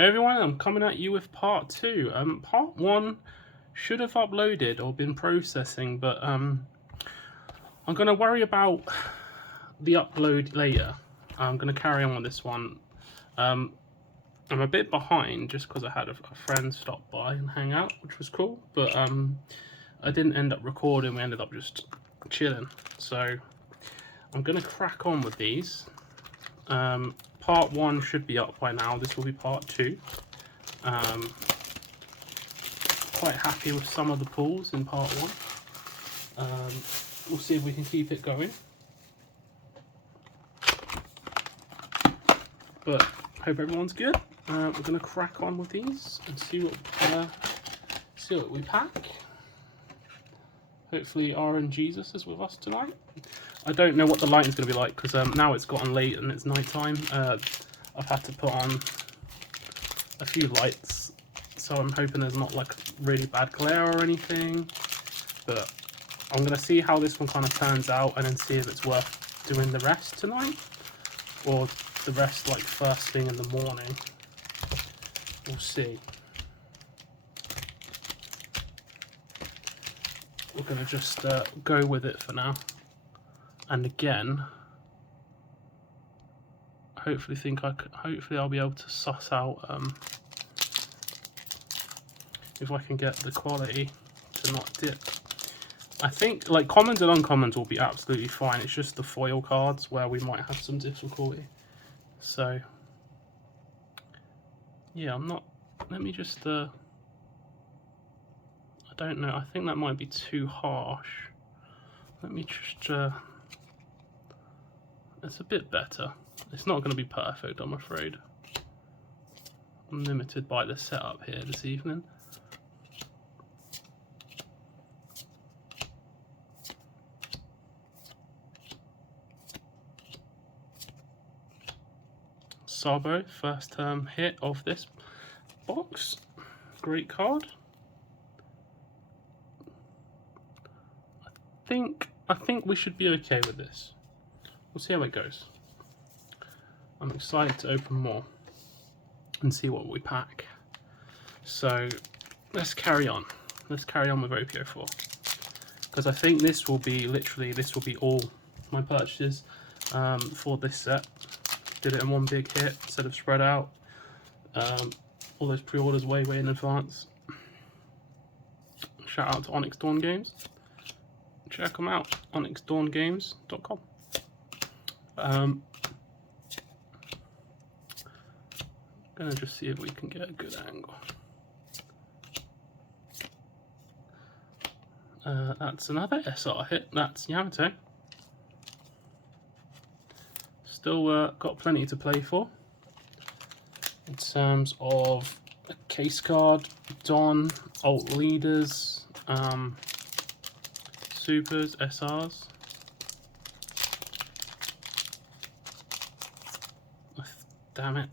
Hey everyone, I'm coming at you with part 2. Part 1 should have uploaded or been processing, but I'm going to worry about the upload later. I'm going to carry on with this one. I'm a bit behind just because I had a friend stop by and hang out, which was cool, but I didn't end up recording. We ended up just chilling. So I'm going to crack on with these. Part 1 should be up by now. This will be part 2. Quite happy with some of the pulls in part 1. We'll see if we can keep it going. But hope everyone's good. We're going to crack on with these and see what we pack. Hopefully RN Jesus is with us tonight. I don't know what the lighting's going to be like because now it's gotten late and it's night time. I've had to put on a few lights, so I'm hoping there's not like really bad glare or anything. But I'm going to see how this one kind of turns out and then see if it's worth doing the rest tonight or the rest like first thing in the morning. We'll see. We're going to just go with it for now. And again, hopefully I'll be able to suss out if I can get the quality to not dip. I think like commons and uncommons will be absolutely fine. It's just the foil cards where we might have some difficulty. So yeah, let me just I don't know, I think that might be too harsh. Let me just it's a bit better. It's not going to be perfect, I'm afraid. I'm limited by the setup here this evening. Sabo, first hit of this box. Great card. I think we should be okay with this. We'll see how it goes. I'm excited to open more and see what we pack. So let's carry on. Let's carry on with OP04. Because I think this will be all my purchases for this set. Did it in one big hit instead of spread out. All those pre-orders way in advance. Shout out to Onyx Dawn Games. Check them out, onyxdawngames.com. Gonna just see if we can get a good angle. That's another SR hit. That's Yamato. Still got plenty to play for in terms of a case card, Don, alt leaders, supers, SRs. Damn it.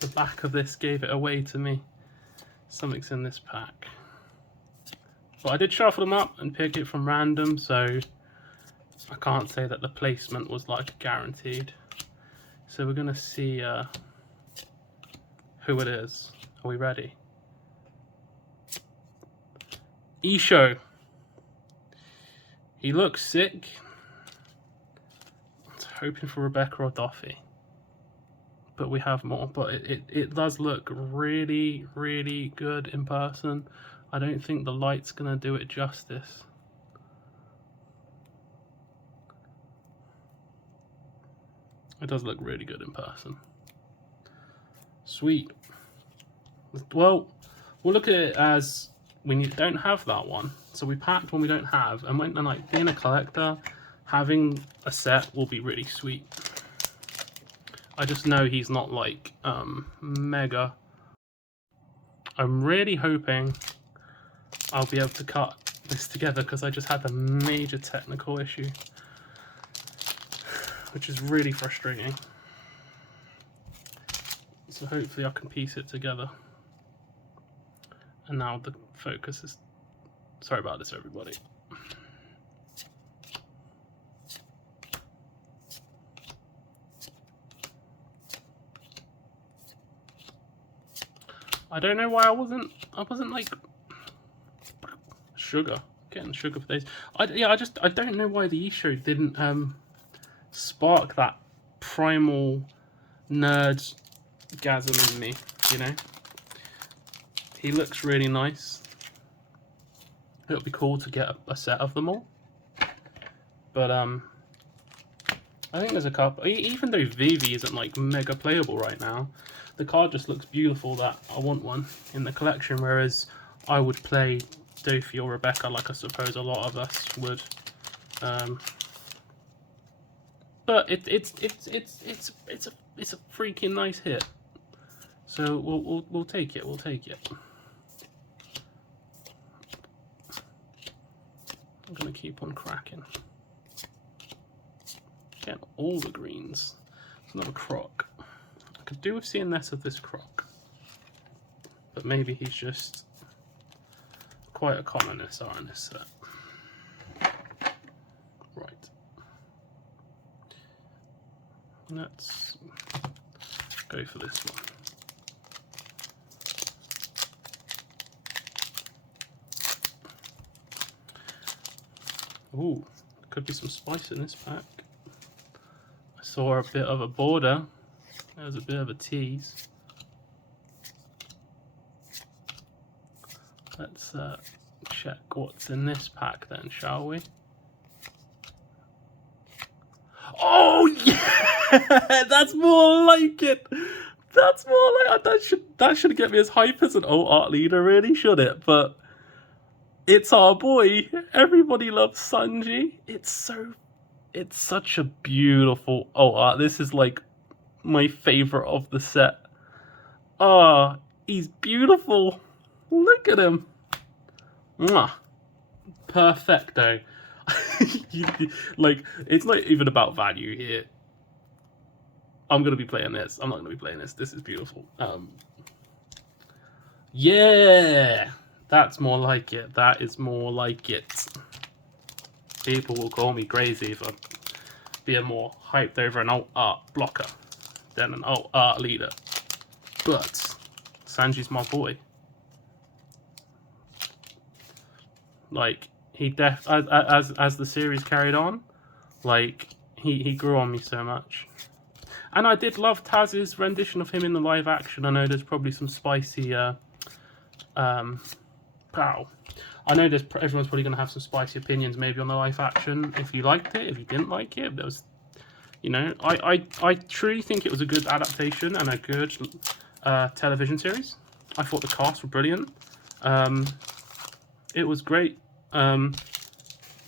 The back of this gave it away to me. Something's in this pack. But I did shuffle them up and pick it from random, so I can't say that the placement was like guaranteed. So we're gonna see who it is. Are we ready? Isho. He looks sick. I was hoping for Rebecca or Duffy. But we have more. But it does look really, really good in person. I don't think the light's gonna do it justice. It does look really good in person. Sweet. Well, we'll look at it as we don't have that one. So we packed one we don't have. And when like being a collector, having a set will be really sweet. I just know he's not like mega. I'm really hoping I'll be able to cut this together because I just had a major technical issue, which is really frustrating. So hopefully I can piece it together. And now the focus is... Sorry about this, everybody. I don't know why I wasn't like sugar. Getting sugar for days. I don't know why the Isho didn't spark that primal nerdgasm in me, you know. He looks really nice. It would be cool to get a set of them all. But I think there's a couple, even though Vivi isn't like mega playable right now, the card just looks beautiful that I want one in the collection, whereas I would play Dofi or Rebecca like I suppose a lot of us would. But it's a freaking nice hit. So we'll take it. We'll take it. I'm gonna keep on cracking. Get all the greens. It's another croc. I could do with seeing less of this croc, but maybe he's just quite a common SR in this set. Right. Let's go for this one. Ooh, could be some spice in this pack. I saw a bit of a border. There was a bit of a tease. Let's check what's in this pack then, shall we? Oh yeah, that's more like it. That's more like that should get me as hype as an alt art leader, really, should it? But it's our boy. Everybody loves Sanji. It's such a beautiful alt art. This is like my favorite of the set. Ah, he's beautiful. Look at him. Mwah. Perfecto. Like, it's not even about value here. I'm gonna be playing this. I'm not gonna be playing this. This is beautiful. Yeah, that's more like it. That is more like it. People will call me crazy for being more hyped over an alt art blocker than an alt art leader. But Sanji's my boy. Like, he as the series carried on, like he grew on me so much. And I did love Taz's rendition of him in the live action. I know there's probably some spicy pow. I know everyone's probably gonna have some spicy opinions maybe on the live action, if you liked it, if you didn't like it. There was, you know, I truly think it was a good adaptation and a good television series. I thought the cast were brilliant. It was great. But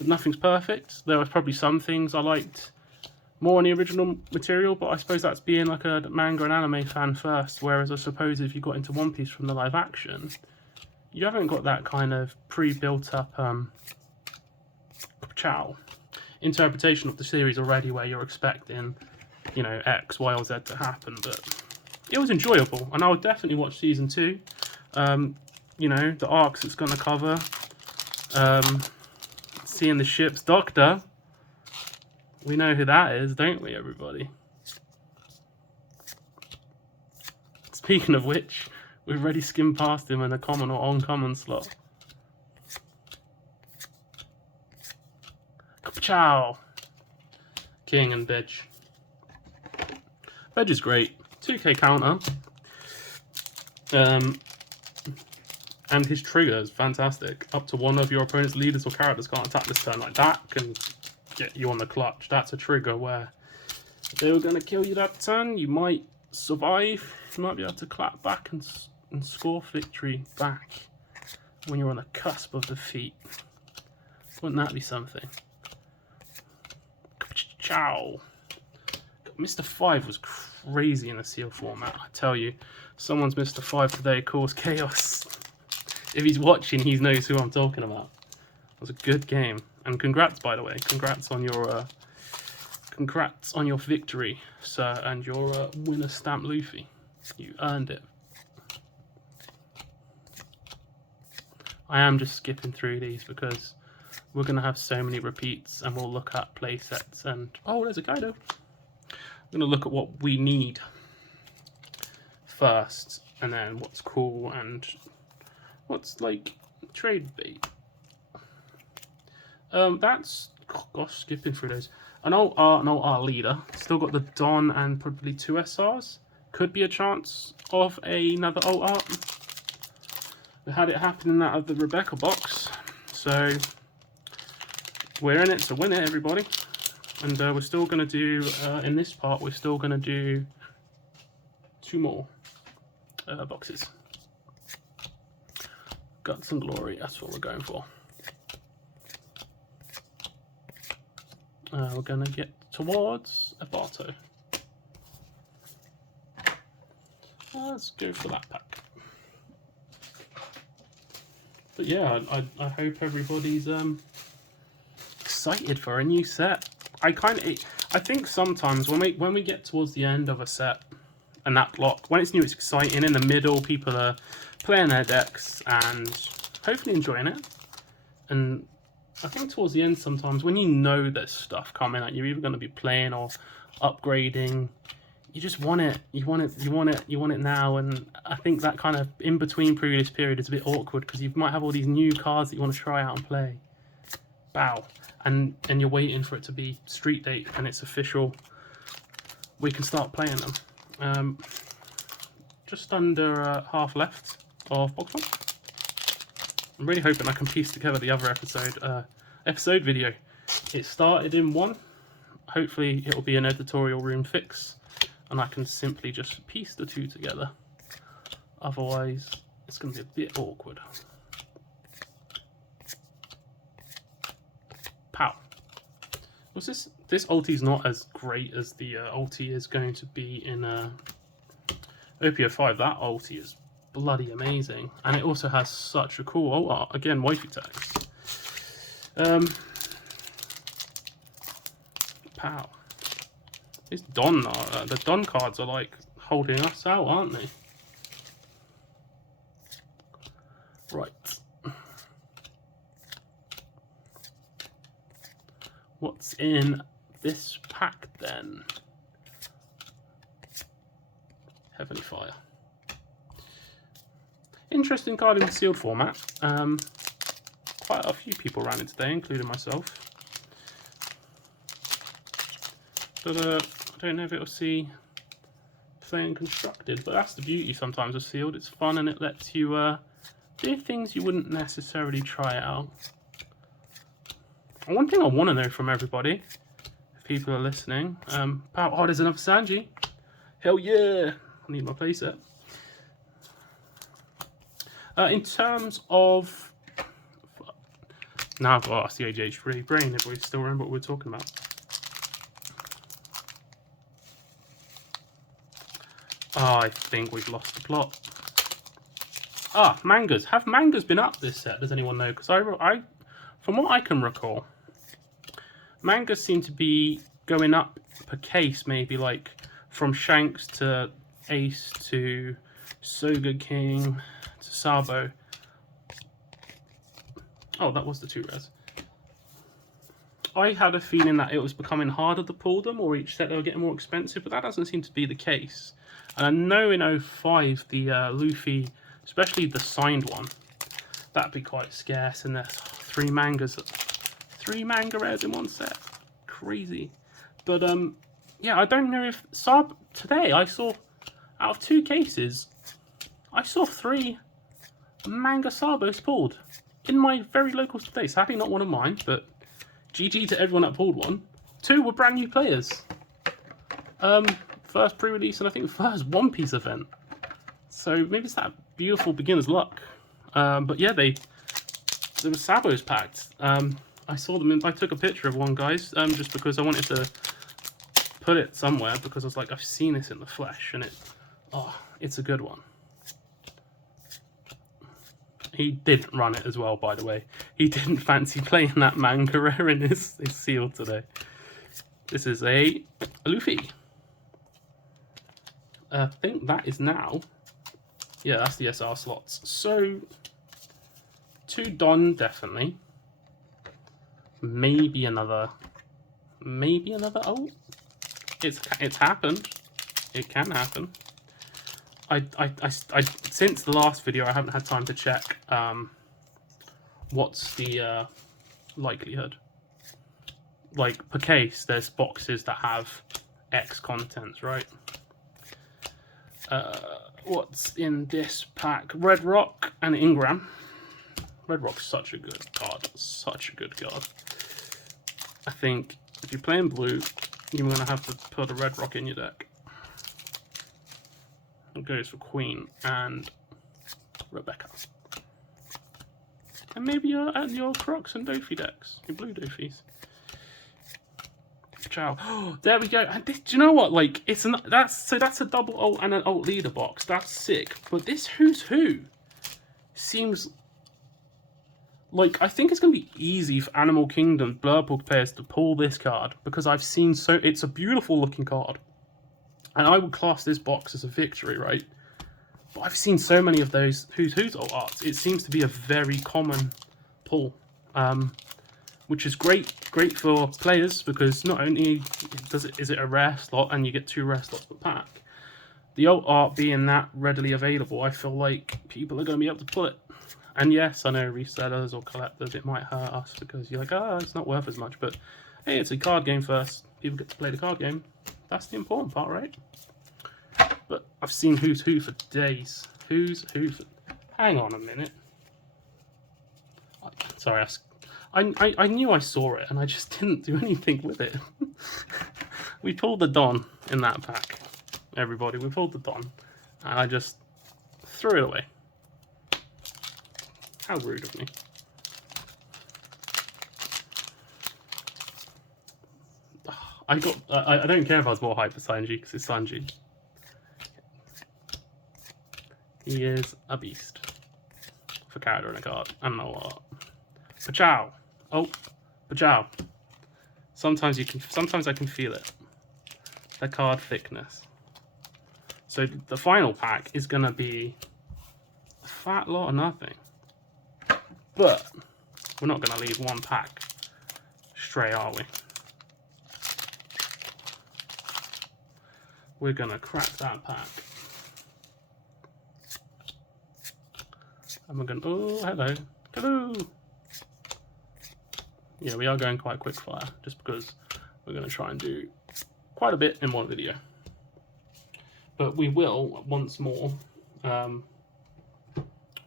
nothing's perfect. There were probably some things I liked more in the original material, but I suppose that's being like a manga and anime fan first, whereas I suppose if you got into One Piece from the live action, you haven't got that kind of pre-built up interpretation of the series already, where you're expecting, you know, X, Y, or Z to happen. But it was enjoyable, and I would definitely watch season 2. You know, the arcs it's going to cover, seeing the ship's doctor. We know who that is, don't we, everybody? Speaking of which, we've already skimmed past him in a common or uncommon slot. Ciao. King and Bedge. Bedge is great. 2k counter. And his trigger is fantastic. Up to one of your opponent's leaders or characters can't attack this turn. Like, that can get you on the clutch. That's a trigger where if they were going to kill you that turn, you might survive. You might be able to clap back and score victory back when you're on the cusp of defeat. Wouldn't that be something? Ciao. Mr. 5 was crazy in the seal format. I tell you, someone's Mr. 5 today caused chaos. If he's watching, he knows who I'm talking about. It was a good game. And congrats, by the way. Congrats on your victory, sir, and your winner stamp Luffy. You earned it. I am just skipping through these because we're going to have so many repeats, and we'll look at play sets and... Oh, there's a Kaido. I'm going to look at what we need first. and then what's cool and what's like trade bait. That's, oh gosh, skipping through those. An alt art, an alt art leader. Still got the Don and probably 2 SRs. Could be a chance of another alt art. We had it happen in that of the Rebecca box, so we're in it to win it, everybody. And we're still going to do, in this part, we're still going to do 2 more boxes. Guts and Glory, that's what we're going for. We're going to get towards a Barto. Let's go for that pack. But yeah, I hope everybody's excited for a new set. I think sometimes when we get towards the end of a set and that block, when it's new, it's exciting. In the middle, people are playing their decks and hopefully enjoying it. And I think towards the end, sometimes when you know there's stuff coming that you're either going to be playing or upgrading, you just want it. You want it now. And I think that kind of in between previous period is a bit awkward because you might have all these new cards that you want to try out and play. Bow. And you're waiting for it to be street date and it's official. We can start playing them. Just under half left of box 1. I'm really hoping I can piece together the other episode video. It started in 1. Hopefully it will be an editorial room fix and I can simply just piece the 2 together. Otherwise, it's going to be a bit awkward. Pow. What's this? This ulti's not as great as the ulti is going to be in OP04. That ulti is bloody amazing, and it also has such a cool ult art. Again, waifu tags. Pow. These Don the Don cards are like holding us out, aren't they? Right. What's in this pack then? Heavenly Fire. Interesting card in the sealed format. Quite a few people ran it today, including myself. But I don't know if it'll see playing constructed, but that's the beauty sometimes of sealed. It's fun and it lets you do things you wouldn't necessarily try out. One thing I want to know from everybody, if people are listening, oh, there's another Sanji. Hell yeah! I need my playset. In terms of... Now I've got to ask the AGH3 brain if we still remember what we were talking about. Oh, I think we've lost the plot. Ah, mangas. Have mangas been up this set? Does anyone know? Because I, from what I can recall, mangas seem to be going up per case, maybe like from Shanks to Ace to Soga King to Sabo. Oh, that was the 2 res. I had a feeling that it was becoming harder to pull them, or each set they were getting more expensive, but that doesn't seem to be the case. And I know in 05 the Luffy, especially the signed one, that'd be quite scarce, and there's 3 mangas, 3 manga rares in one set. Crazy. But yeah, I don't know if today I saw, out of 2 cases, I saw 3 manga Sabos pulled in my very local space. Happy not one of mine, but GG to everyone that pulled one. 2 were brand new players. First pre-release and I think first One Piece event. So maybe it's that beautiful beginner's luck. But yeah, there were Sabos packed. I saw them. I took a picture of one, guys, just because I wanted to put it somewhere, because I was like, I've seen this in the flesh, and it's a good one. He didn't run it as well, by the way. He didn't fancy playing that manga rare in his seal today. This is a Luffy. I think that is now... Yeah, that's the SR slots. So, 2 Don, definitely. Maybe another ult. It's happened. It can happen. since the last video, I haven't had time to check what's the likelihood. Like, per case, there's boxes that have X contents, right? What's in this pack? Red Rock and Ingram. Red Rock's such a good card. Such a good card. I think if you're playing blue, you're going to have to put a Red Rock in your deck. It goes for Queen and Rebecca. And maybe your Crocs and Dofi decks. Your blue Dofis. Ciao. Oh, there we go. And this, do you know what? Like, that's a double alt and an alt leader box. That's sick. But this Who's Who seems like, I think it's going to be easy for Animal Kingdom Blurple players to pull this card, because I've seen it's a beautiful looking card. And I would class this box as a victory, right? But I've seen so many of those Who's alt arts. It seems to be a very common pull. Which is great for players, because not only is it a rare slot and you get 2 rare slots per pack, the alt art being that readily available, I feel like people are going to be able to pull it. And yes, I know resellers or collectors, it might hurt us because you're like, oh, it's not worth as much, but hey, it's a card game first. People get to play the card game. That's the important part, right? But I've seen Who's Who for days. Who's Who for... Hang on a minute. Sorry, I knew I saw it, and I just didn't do anything with it. We pulled the Don in that pack. Everybody, we pulled the Don. And I just threw it away. How rude of me. I don't care if I was more hyped for Sanji, because it's Sanji. He is a beast. For character and a card, and no art. Pachow. Oh, Pachow. Sometimes I can feel it. The card thickness. So the final pack is gonna be a fat lot of nothing. But we're not gonna leave one pack stray, are we? We're gonna crack that pack. And we're gonna, oh, hello. Hello. Yeah, we are going quite quick fire, just because we're going to try and do quite a bit in one video. But we will, once more,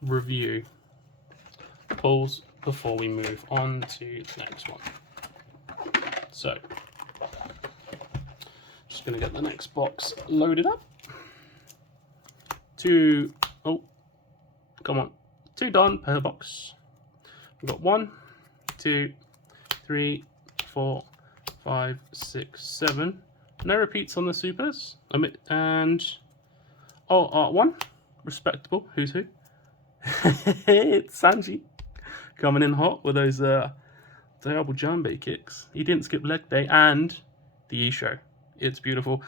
review pulls before we move on to the next one. So, just going to get the next box loaded up. 2, oh, come on, 2 done per box. We've got 1, 2, 3, 4, 5, 6, 7. No repeats on the supers. And art 1, respectable. Who's Who? It's Sanji coming in hot with those terrible Jambe kicks. He didn't skip leg day, and the Isho. It's beautiful.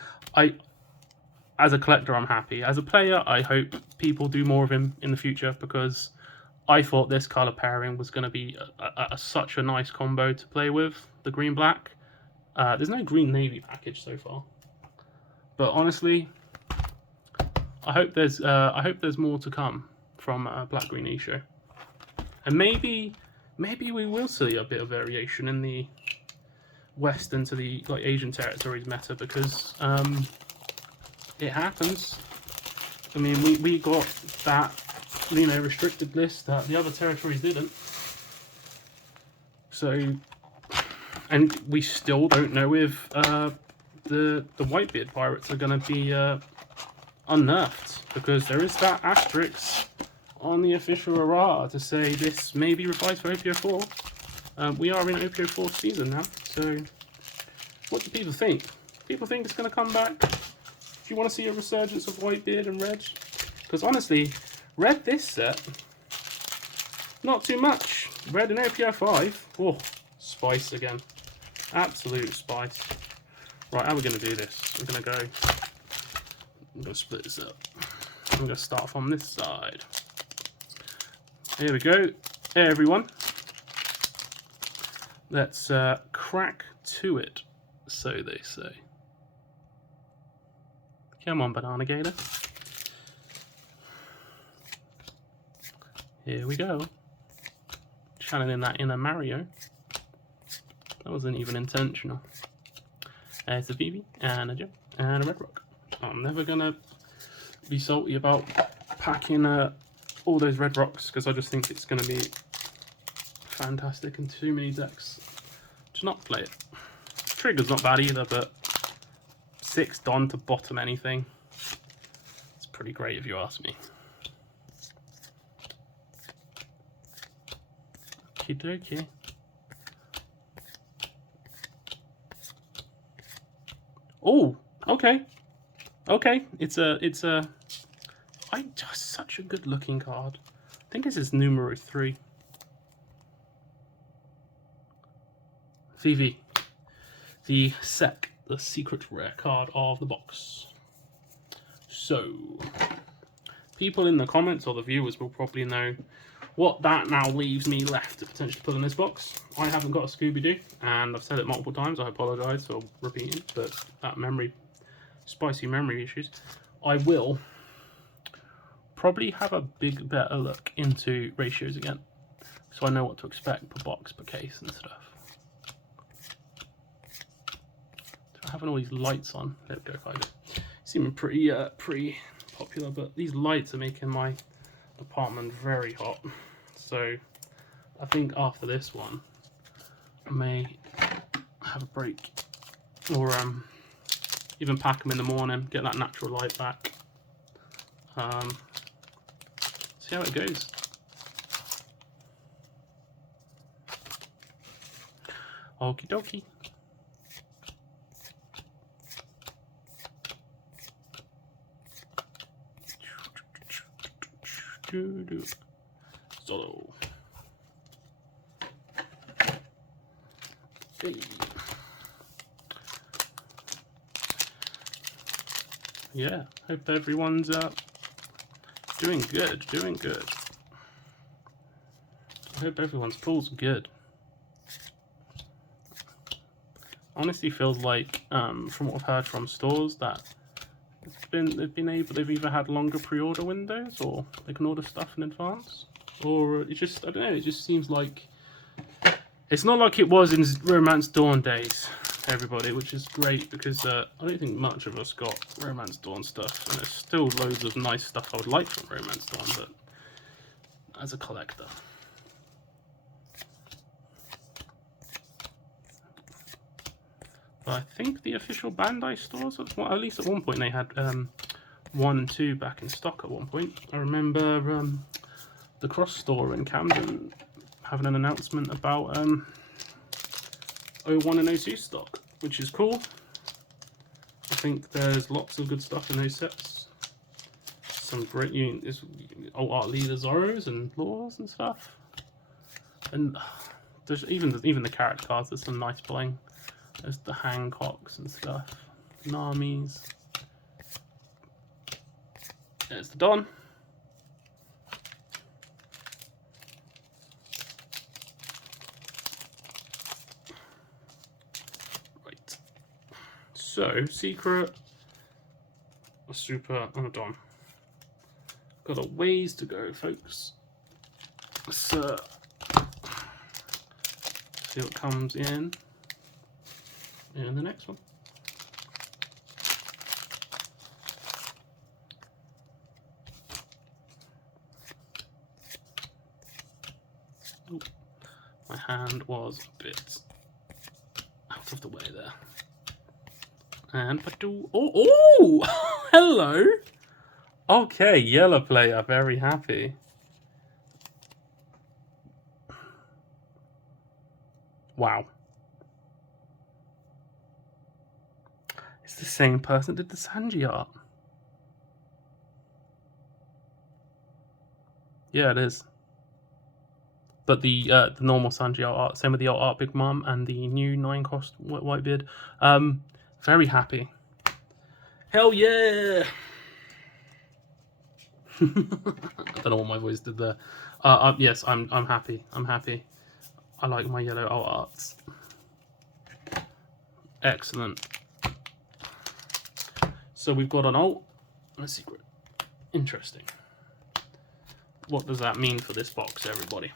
As a collector, I'm happy. As a player, I hope people do more of him in the future, because I thought this color pairing was going to be such a nice combo to play with, the green-black. There's no green-navy package so far. But honestly, I hope there's more to come from Black-Green Isho. And maybe we will see a bit of variation in the West into the Asian territories meta, because it happens. I mean, we got that, restricted list that the other territories didn't. So, and we still don't know if the Whitebeard pirates are going to be unnerfed, because there is that asterisk on the official errata to say this may be revised for OP04. We are in OP04 season now, so what do people think? People think it's going to come back? Do you want to see a resurgence of Whitebeard and Reg? Because honestly, Red this set, not too much. Red in OP05, oh, spice again. Absolute spice. Right, how are we going to do this? I'm going to split this up. I'm going to start from this side. Here we go. Hey everyone. Let's crack to it, so they say. Come on, Banana Gator. Here we go. Channeling that inner Mario. That wasn't even intentional. There's a Vivi and a Gem and a Red Rock. I'm never gonna be salty about packing all those Red Rocks because I just think it's gonna be fantastic and too many decks to not play it. Trigger's not bad either, but 6 Don to bottom anything. It's pretty great if you ask me. Okie dokie. Oh, okay. Okay, it's such a good looking card. I think this is numero 3. VV. The SEC, the secret rare card of the box. So, people in the comments or the viewers will probably know what that now leaves me left to potentially put in this box. I haven't got a Scooby-Doo, and I've said it multiple times, I apologise for repeating, but that spicy memory issues. I will probably have a better look into ratios again, so I know what to expect per box, per case and stuff. Having all these lights on, there we go, find it. Seeming pretty popular, but these lights are making my apartment very hot. So I think after this one, I may have a break, or even pack them in the morning, get that natural light back. See how it goes. Okie dokie. Solo. Hey. Yeah, hope everyone's doing good, I hope everyone's pull's good. Honestly feels like, from what I've heard from stores, that they've either had longer pre-order windows, or they can order stuff in advance, or it just, I don't know, it just seems like it's not like it was in Romance Dawn days, everybody, which is great, because I don't think much of us got Romance Dawn stuff, and there's still loads of nice stuff I would like from Romance Dawn, but as a collector. But I think the official Bandai stores, well, at least at one point they had 1 and 2 back in stock at one point. I remember the Cross store in Camden having an announcement about 01 and 02 stock, which is cool. I think there's lots of good stuff in those sets. Some great old art leader Zorros and Laws and stuff. And there's even the character cards, there's some nice bling. There's the Hancocks and stuff, Namis. There's the Don. Right. So, secret, a super, and a Don. Got a ways to go, folks. So, see what comes in. And the next one. Ooh, my hand was a bit out of the way there. And oh, hello. Okay, yellow player, very happy. Wow. It's the same person that did the Sanji art. Yeah, it is. But the normal Sanji art, same with the old art Big Mom and the new 9-cost Whitebeard. Very happy. Hell yeah! I don't know what my voice did there. Yes, I'm happy. I'm happy. I like my yellow alt arts. Excellent. So we've got an alt and a secret. Interesting. what does that mean for this box, everybody?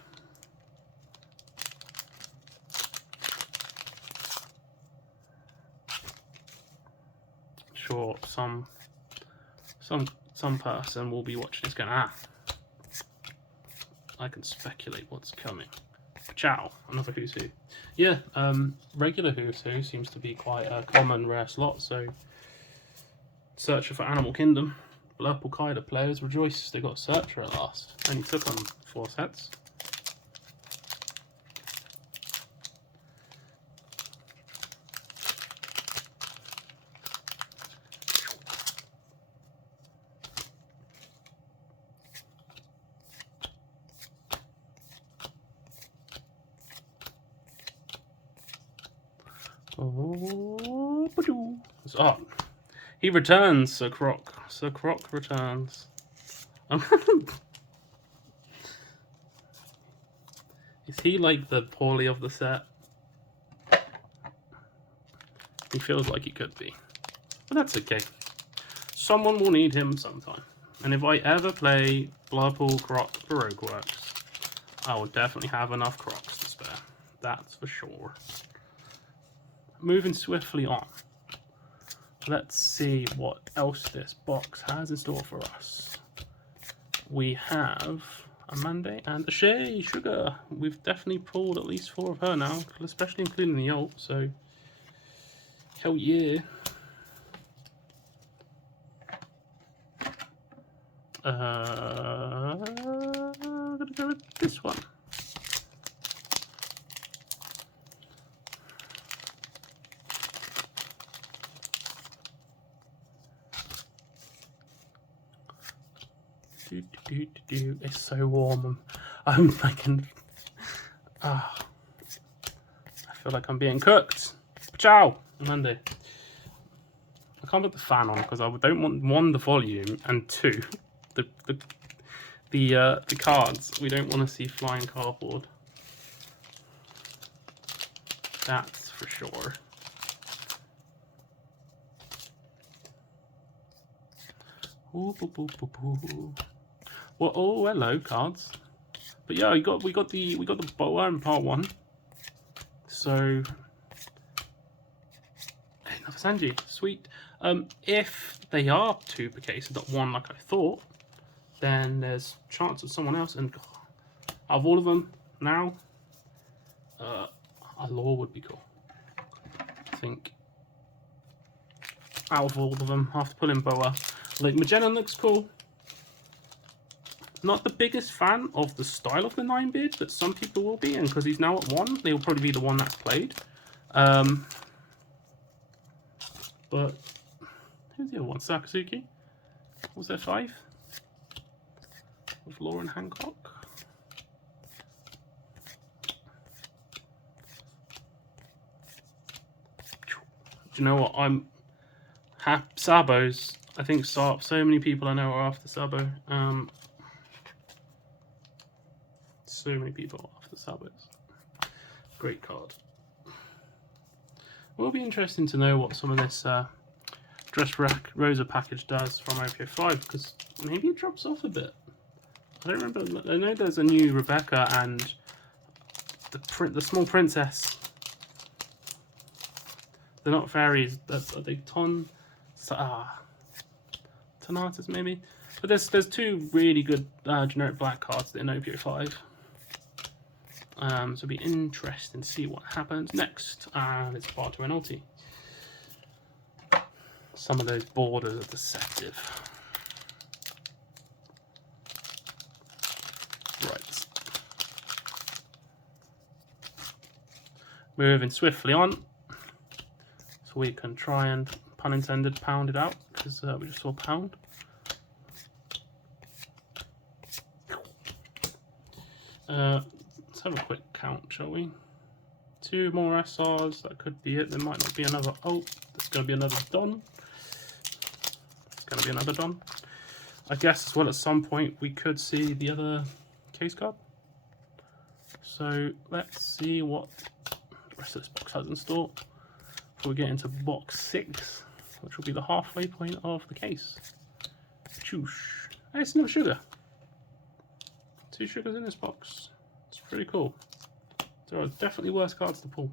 Sure, some person will be watching this going, ah, I can speculate what's coming. Ciao, another Who's Who. Yeah, regular Who's Who seems to be quite a common rare slot, so Searcher for Animal Kingdom. Blurple Kaider players rejoice they got a Searcher at last. Only took on 4 sets. Oh, it's up. He returns, Sir Croc. Sir Croc returns. Is he like the poorly of the set? He feels like he could be. But that's okay. Someone will need him sometime. And if I ever play Blurple Croc Baroque Works, I will definitely have enough Crocs to spare. That's for sure. Moving swiftly on. Let's see what else this box has in store for us. We have a Monday and a Shay Sugar. We've definitely pulled at least 4 of her now, especially including the ult, so hell yeah. I'm gonna go with this one. It's so warm. I'm thinking, I feel like I'm being cooked. Ciao, Monday. I can't put the fan on because I don't want 1, the volume, and 2, the cards. We don't want to see flying cardboard. That's for sure. Ooh, boo, boo, boo, boo. Well, oh, hello, cards. But yeah, we got the boa in part 1. So another Sanji, sweet. If they are 2 per case, not 1 like I thought, then there's chance of someone else. And out of all of them now, a lore would be cool. I think out of all of them, after pulling boa, like Magellan looks cool. Not the biggest fan of the style of the 9-beard, but some people will be, and because he's now at 1, he'll probably be the one that's played. But who's the other one? Sakazuki? Was there 5? With Lauren Hancock? Do you know what? Sabos. I think so many people I know are after Sabo. So many people after Sabos. Great card. It will be interesting to know what some of this Dressrosa Rosa package does from OP05, because maybe it drops off a bit. I don't remember. I know there's a new Rebecca and the small princess. They're not fairies. Are they Tonatas maybe? But there's 2 really good generic black cards in OP05. So it'll be interesting to see what happens next. And it's part 2 NLT. Some of those borders are deceptive. Right. Moving swiftly on. So we can try and, pun intended, pound it out, because we just saw pound. Let's have a quick count, shall we? 2 more SRs, that could be it. There might not be another. Oh, there's going to be another Don. It's going to be another Don. I guess as well at some point we could see the other case card. So let's see what the rest of this box has in store before we get into box 6, which will be the halfway point of the case. Choosh. Hey, it's no sugar. 2 sugars in this box. It's pretty cool. There are definitely worse cards to pull.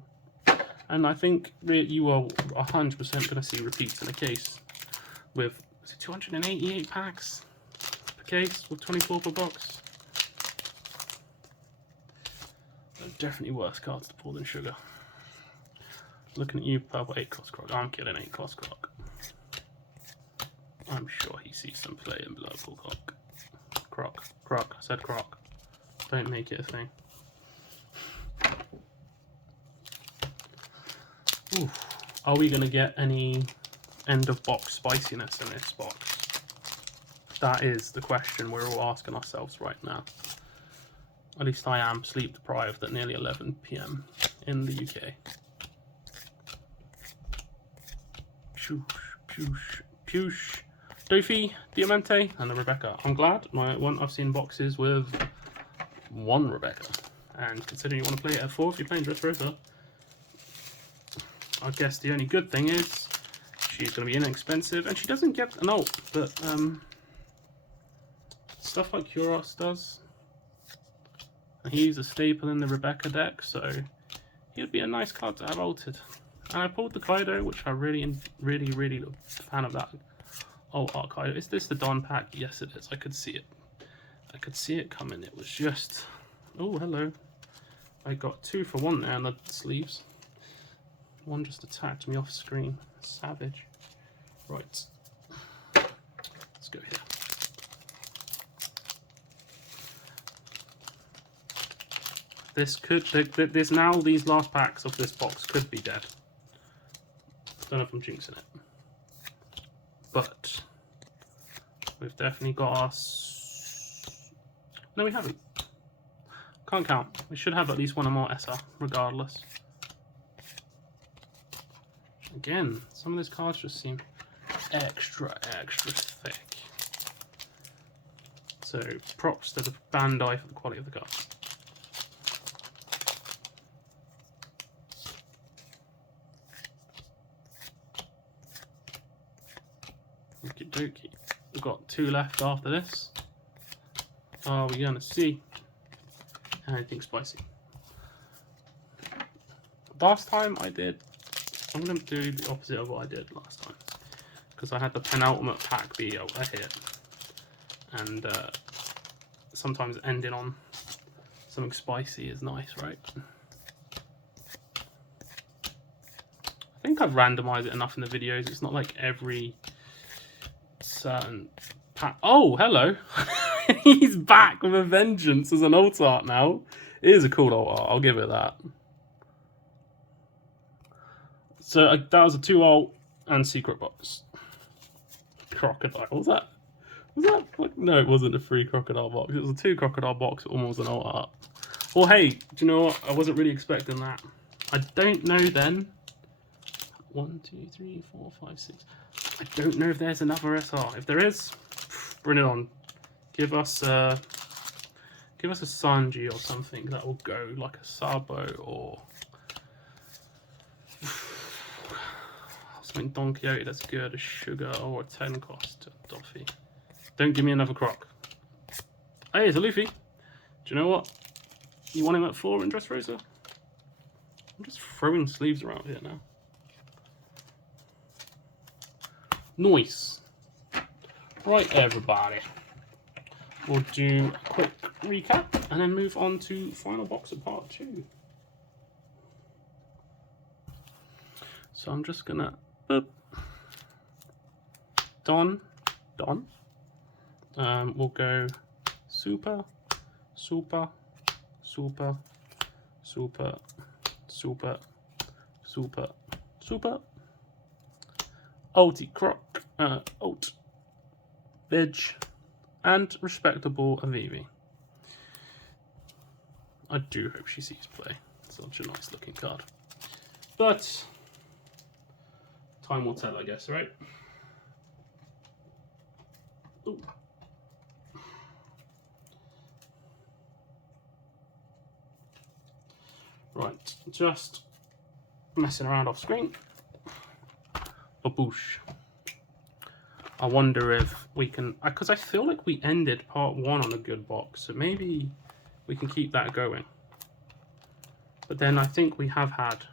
And I think you are 100% going to see repeats in a case with 288 packs per case with 24 per box. There are definitely worse cards to pull than sugar. Looking at you, purple 8-cost croc. I'm kidding, 8-cost croc. I'm sure he sees some play in purple croc. Croc. I said croc. Don't make it a thing. Ooh. Are we going to get any end of box spiciness in this box? That is the question we're all asking ourselves right now. At least I am sleep deprived at nearly 11 PM in the UK. Poosh. Dofi, Diamante, and a Rebecca. I'm glad. I've seen boxes with 1 Rebecca. And considering you want to play it at 4 if you're playing Dressrosa, I guess the only good thing is she's going to be inexpensive and she doesn't get an ult, but stuff like Kuros does. And he's a staple in the Rebecca deck, so he'd be a nice card to have ulted. And I pulled the Kaido, which I really a fan of that ult art Kaido. Is this the Don pack? Yes, it is. I could see it. I could see it coming. It was just... Oh, hello. I got 2 for 1 there in the sleeves. One just attacked me off screen. Savage. Right. Let's go here. This could... There's now these last packs of this box could be dead. Don't know if I'm jinxing it. But we've definitely got our... No, we haven't. Can't count. We should have at least 1 or more SR, regardless. Again, some of these cards just seem extra thick. So props to the Bandai for the quality of the cards. Okie dokie. We've got 2 left after this. Are we gonna see anything spicy? Last time I did, I'm gonna do the opposite of what I did last time, because I had the penultimate pack be a hit, and sometimes ending on something spicy is nice, right? I think I've randomized it enough in the videos. It's not like every certain pack. Oh, hello. He's back with a vengeance as an ult art now. It is a cool ult art, I'll give it that. So that was a 2 ult and secret box. Crocodile. Was that? No, it wasn't a free crocodile box. It was a 2 crocodile box, almost an ult art. Well, hey, do you know what? I wasn't really expecting that. I don't know then. 1, 2, 3, 4, 5, 6. I don't know if there's another SR. If there is, bring it on. Give us a Sanji or something that will go, like a Sabo or something Don Quixote that's good, a Sugar or a 10 cost Doffy. Don't give me another Croc. Hey, it's a Luffy. Do you know what? You want him at 4 in Dressrosa? I'm just throwing sleeves around here now. Nice. Right, everybody. We'll do a quick recap and then move on to final box of part 2. So I'm just gonna boop. Don. We'll go super. Ulti Croc, Ult, Bidge, and respectable Avivi. I do hope she sees play. Such a nice looking card. But time will tell, I guess, right? Ooh. Right, just messing around off screen. Baboosh. I wonder if we can, because I feel like we ended part 1 on a good box, so maybe we can keep that going. But then I think we've had,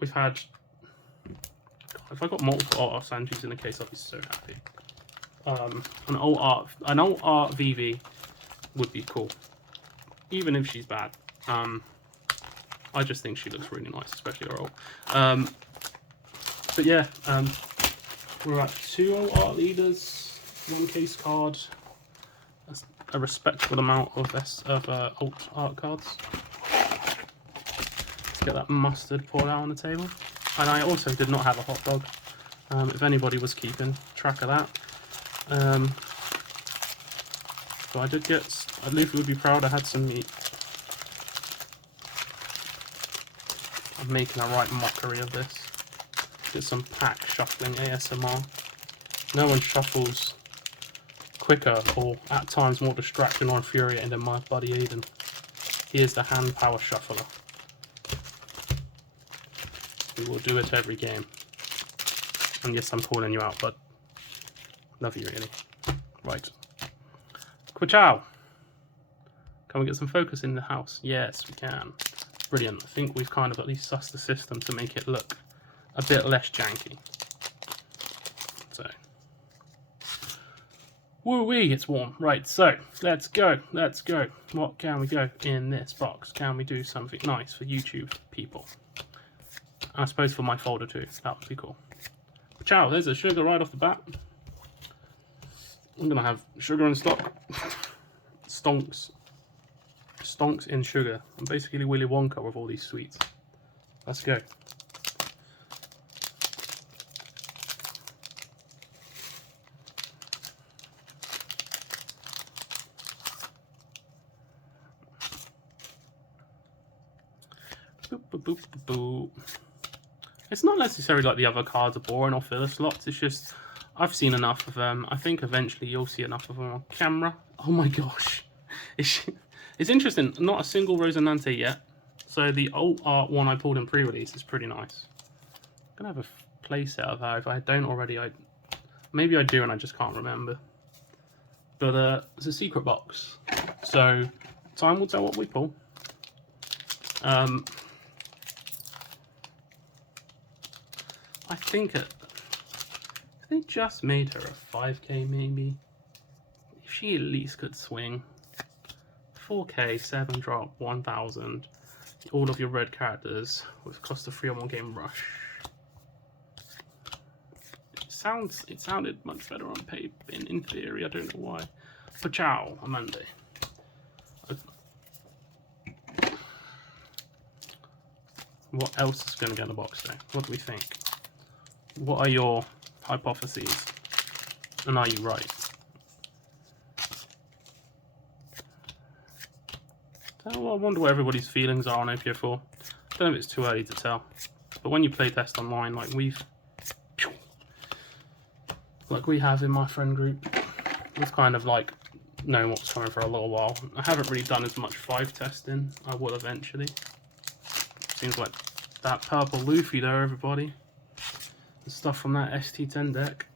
if I got multiple art Sanjis in the case, I'd be so happy. An old art VV would be cool, even if she's bad. I just think she looks really nice, especially her old. But yeah, we're at 2 old art leaders, 1 case card. That's a respectable amount of old art cards. Let's get that mustard poured out on the table. And I also did not have a hot dog. If anybody was keeping track of that. So I did get, Luffy would be proud I had some meat. I'm making a right mockery of this. Get some pack shuffling ASMR. No one shuffles quicker or at times more distracting or infuriating than my buddy Aiden. He is the hand power shuffler. We will do it every game. And yes, I'm calling you out, but love you really. Right. Kwachow. Can we get some focus in the house? Yes, we can. Brilliant. I think we've kind of at least sussed the system to make it look a bit less janky. So. Woo-wee, it's warm. Right, so let's go. Let's go. What can we go in this box? Can we do something nice for YouTube people? I suppose for my folder too. That would be cool. Ciao, there's a sugar right off the bat. I'm gonna have sugar in stock. Stonks. Stonks in sugar. I'm basically Willy Wonka with all these sweets. Let's go. Boop, boop, boop, boop, boop. It's not necessarily like the other cards are boring or filler slots. It's just I've seen enough of them. I think eventually you'll see enough of them on camera. Oh my gosh. It's interesting. Not a single Rosinante yet. So the old art one I pulled in pre-release is pretty nice. I'm going to have a playset of her. If I don't already, maybe I do and I just can't remember. But it's a secret box. So time will tell what we pull. I think they just made her a 5k maybe. If she at least could swing. 4k, 7 drop, 1000. All of your red characters with cost of 3 or more game rush. It sounded much better on paper in theory, I don't know why. Pachow, Amanda. What else is going to get in the box though? What do we think? What are your hypotheses? And are you right? So I wonder what everybody's feelings are on OP04. I don't know if it's too early to tell. But when you play test online, like we have in my friend group, we've kind of like known what's coming for a little while. I haven't really done as much 5 testing. I will eventually. Seems like that purple Luffy there, everybody. The stuff from that ST10 deck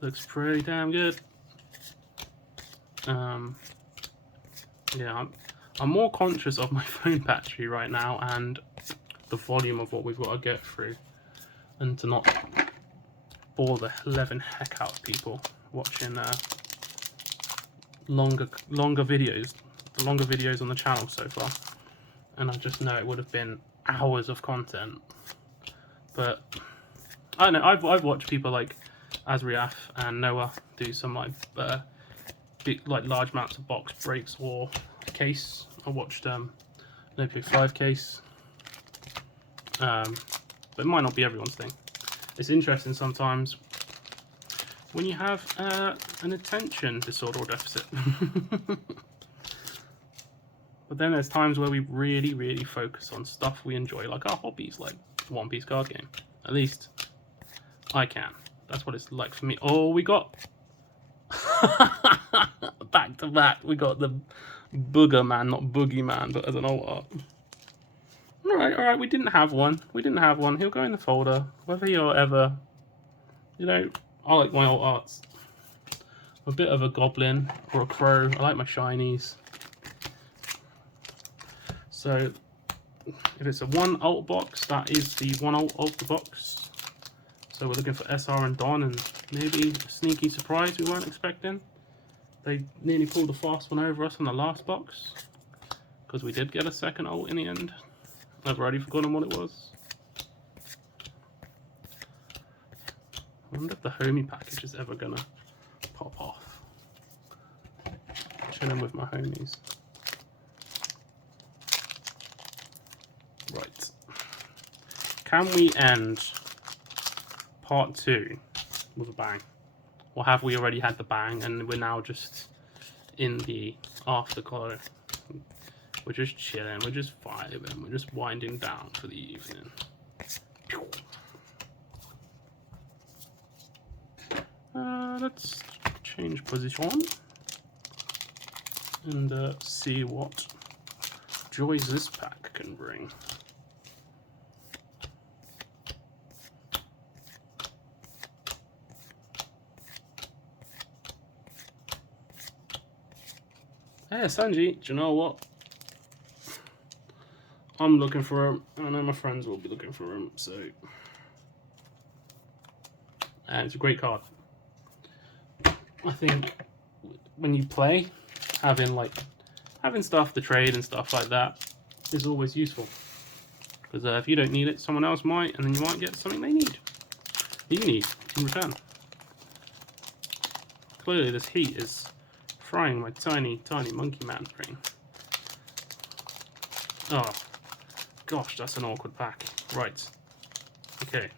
looks pretty damn good. Yeah, I'm more conscious of my phone battery right now and the volume of what we've got to get through, and to not bore the living heck out of people watching longer videos, the longer videos on the channel so far. And I just know it would have been hours of content, but I don't know. I've watched people like Azriaf and Noah do some like big, like large amounts of box breaks or case. I watched OP05 case, but it might not be everyone's thing. It's interesting sometimes when you have an attention disorder or deficit. But then there's times where we really focus on stuff we enjoy, like our hobbies, like One Piece card game. At least I can. That's what it's like for me. Oh, we got back to back. We got the Booger Man, not Boogie Man, but as an old art. All right. We didn't have one. He'll go in the folder. Whether you'll ever, I like my alt arts. I'm a bit of a goblin or a crow. I like my shinies. So if it's a 1 alt box, that is the 1 alt of the box. So we're looking for SR and Don, and maybe a sneaky surprise we weren't expecting. They nearly pulled a fast one over us on the last box, because we did get a second alt in the end. I've already forgotten what it was. I wonder if the homie package is ever gonna pop off. Chilling with my homies. Right. Can we end part 2 with a bang? Or have we already had the bang and we're now just in the afterglow? We're just chilling, we're just vibing, we're just winding down for the evening. Let's change position and see what joys this pack can bring. Hey Sanji, do you know what? I'm looking for him. I know my friends will be looking for him, so. And it's a great card. I think when you play, having stuff to trade and stuff like that is always useful. Because if you don't need it, someone else might, and then you might get something they need. You need in return. Clearly, this heat is frying my tiny, tiny monkey man brain. Oh, gosh, that's an awkward pack. Right. Okay.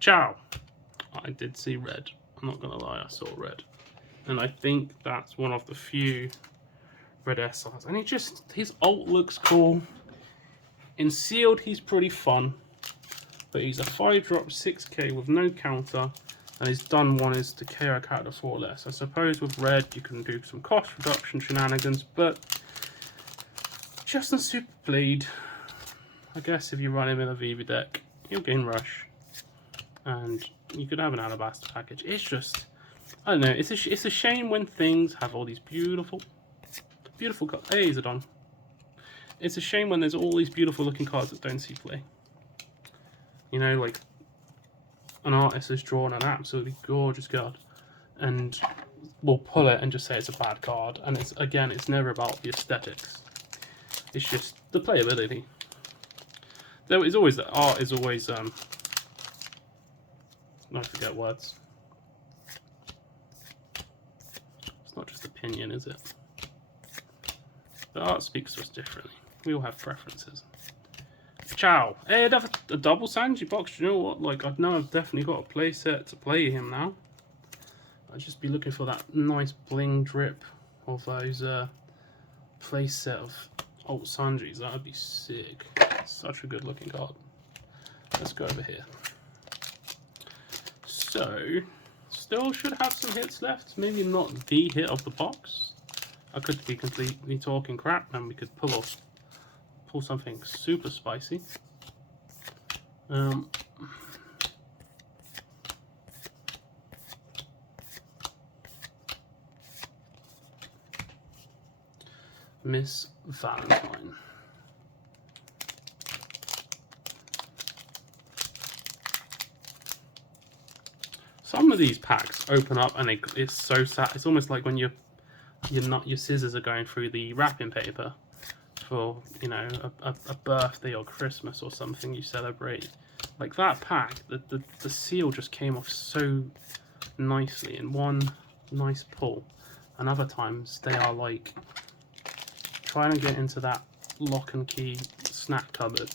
Ciao. I did see red. I'm not gonna lie, I saw red. And I think that's one of the few red SRs. And his ult looks cool. In sealed, he's pretty fun. But he's a 5-drop 6k with no counter. And his done one is to KO a character 4 less. I suppose with red, you can do some cost reduction shenanigans. But just on Super Bleed, I guess if you run him in a VV deck, he'll gain rush. And you could have an Alabaster package. It's just, I don't know, it's a shame when things have all these beautiful cards. Hey, Zidane. It's a shame when there's all these beautiful looking cards that don't see play. You know, like an artist has drawn an absolutely gorgeous card and we'll pull it and just say it's a bad card. And it's never about the aesthetics. It's just the playability. There is always that art is always I forget words. It's not just opinion, is it? The art speaks to us differently. We all have preferences. Ciao. Hey, I'd have a double Sanji box. Do you know what? Like, I know I've definitely got a play set to play him now. I'd just be looking for that nice bling drip of those play set of alt Sanjis. That would be sick. Such a good looking card. Let's go over here. So, still should have some hits left. Maybe not the hit of the box. I could be completely talking crap and we could pull something super spicy. Miss Valentine. Some of these packs open up and it's so sad. It's almost like when your scissors are going through the wrapping paper for, you know, a birthday or Christmas or something you celebrate. Like that pack, the seal just came off so nicely in one nice pull. And other times they are like trying to get into that lock and key snack cupboard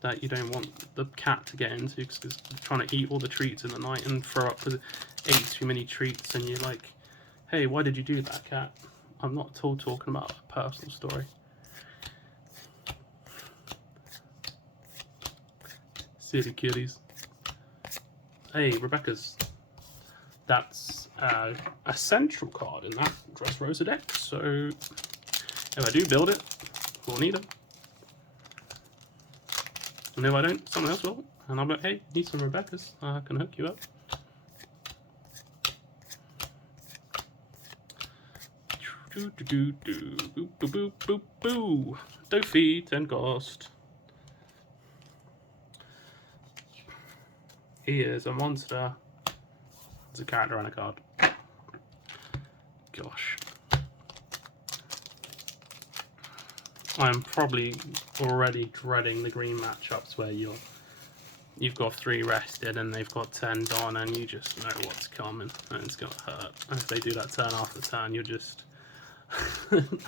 that you don't want the cat to get into because it's trying to eat all the treats in the night and throw up because it ate too many treats, and you're like, hey, why did you do that, cat? I'm not at all talking about a personal story. Silly kitties. Hey, Rebecca's. That's a central card in that Dressrosa deck, so if I do build it, we'll need them. And if I don't, someone else will. And I'm like, hey, need some Rebecca's, I can hook you up. Boop, boop, boop, boop, boop. Defeat and cost. He is a monster. It's a character and a card. Gosh. I'm probably already dreading the green matchups where you've got 3 rested and they've got 10 done, and you just know what's coming and it's gonna hurt. And if they do that turn after turn, you're just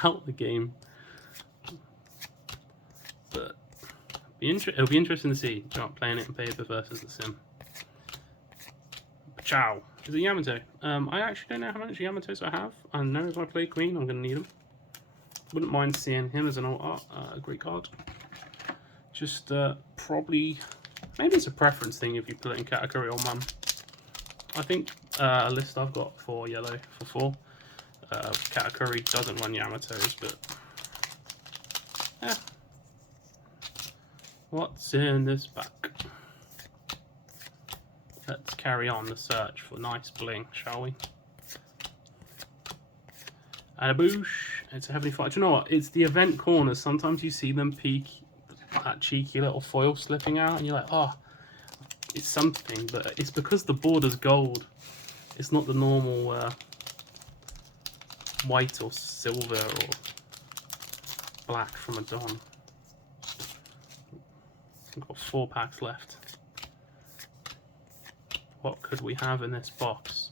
out the game. But it'll be interesting to see playing it in paper versus the sim. Ciao. Is it Yamato? I actually don't know how many Yamatos I have. I know if I play Queen, I'm going to need them. Wouldn't mind seeing him as an alt art. Great card. Just probably, maybe it's a preference thing if you put it in category or mum. I think a list I've got for yellow for 4. Category doesn't run Yamatos, but yeah. What's in this pack? Let's carry on the search for nice bling, shall we? And a boosh. It's a heavily fight. Do you know what? It's the event corners. Sometimes you see them peek that cheeky little foil slipping out, and you're like, oh, it's something. But it's because the border's gold. It's not the normal white or silver or black from a Don. We've got 4 packs left. What could we have in this box?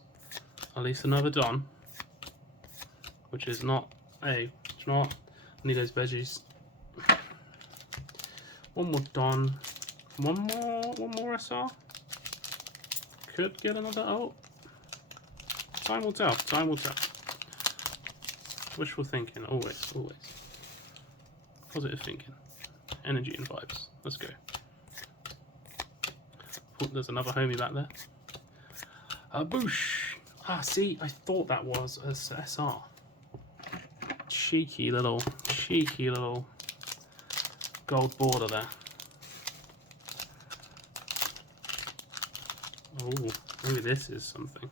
At least another Don, which is not I need those veggies. One more Don, one more SR. Could get another ult. Time will tell. Time will tell. Wishful thinking, always. Positive thinking, energy and vibes. Let's go. Oh, there's another homie back there. Boosh! Ah, see, I thought that was a SR. Cheeky little gold border there. Oh, maybe this is something.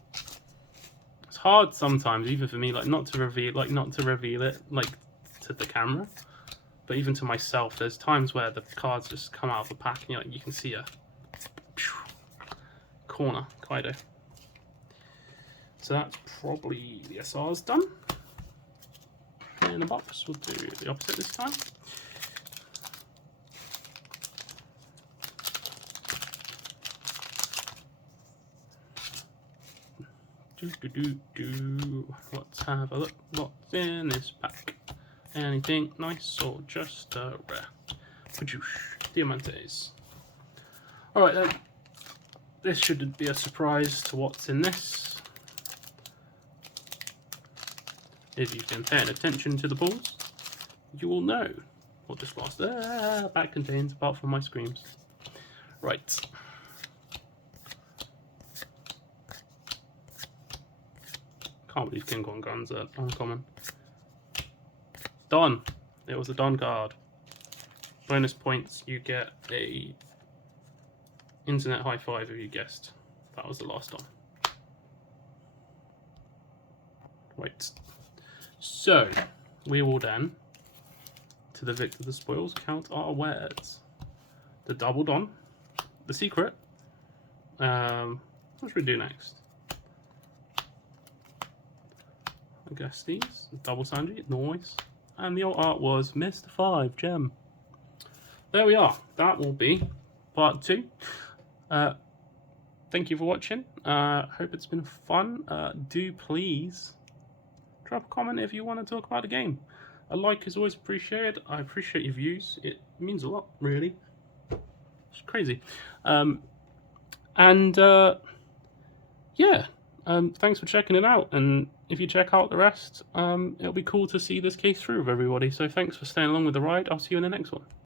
It's hard sometimes, even for me, like not to reveal it like to the camera, but even to myself. There's times where the cards just come out of the pack, and you can see a corner Kaido. So that's probably the SR's done. In the box, we'll do the opposite this time. Let's have a look. What's in this pack? Anything nice or just a rare? Diamantes. Alright then. This should be a surprise to what's in this. If you've been paying attention to the balls, you will know what this last pack contains, apart from my screams. Right. Can't believe King Kong guns are uncommon. Don. It was a Don card. Bonus points, you get a internet high five if you guessed. That was the last Don. Right. So, we will then, to the victor of the spoils, count our wares. The double Don, the secret. What should we do next? I guess these. Double Sanji, noise. And the old art was Mr. 5 Gem. There we are. That will be part 2. Thank you for watching. Hope it's been fun. Do please drop a comment if you want to talk about the game. A like is always appreciated. I appreciate your views. It means a lot, really. It's crazy. Yeah. Thanks for checking it out. And if you check out the rest, it'll be cool to see this case through with everybody. So thanks for staying along with the ride. I'll see you in the next one.